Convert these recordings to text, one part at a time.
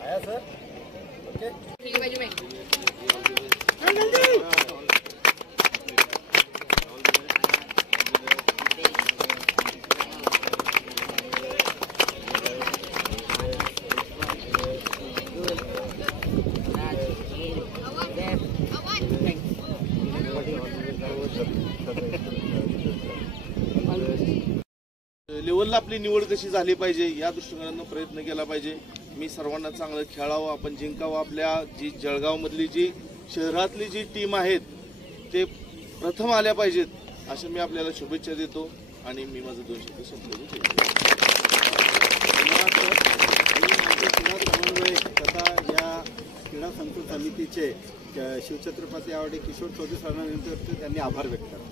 आया sir okay ठीक है बाजू में लेवलला आपली निवड कशी झाली पाहिजे या दृष्टिकोनातून प्रयत्न केला पाहिजे। मी सर्वांना चांगलं खेळावं, आपण जिंकावं, आपल्या जी जळगावमधली जी शहरातली जी टीम आहेत ते प्रथम आल्या पाहिजेत असे मी आपल्याला शुभेच्छा देतो आणि मी माझं 2 शब्द संपवतो। तथा या क्रीडा संकुल समितीचे शिवछत्रपती आवडे किशोर चौधरी सरांनंतर त्यांनी आभार व्यक्त केला।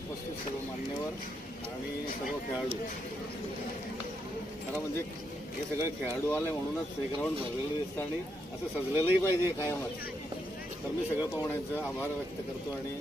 उपस्थित सर्व मान्यवर आणि सर्व खेळाडू, खरं म्हणजे हे सगळे खेळाडू आले म्हणूनच हे ग्राउंड भरलेलं दिसतं आणि असं सजलेलंही पाहिजे कायमच। तर मी सगळ्या पाहुण्यांचा आभार व्यक्त करतो आणि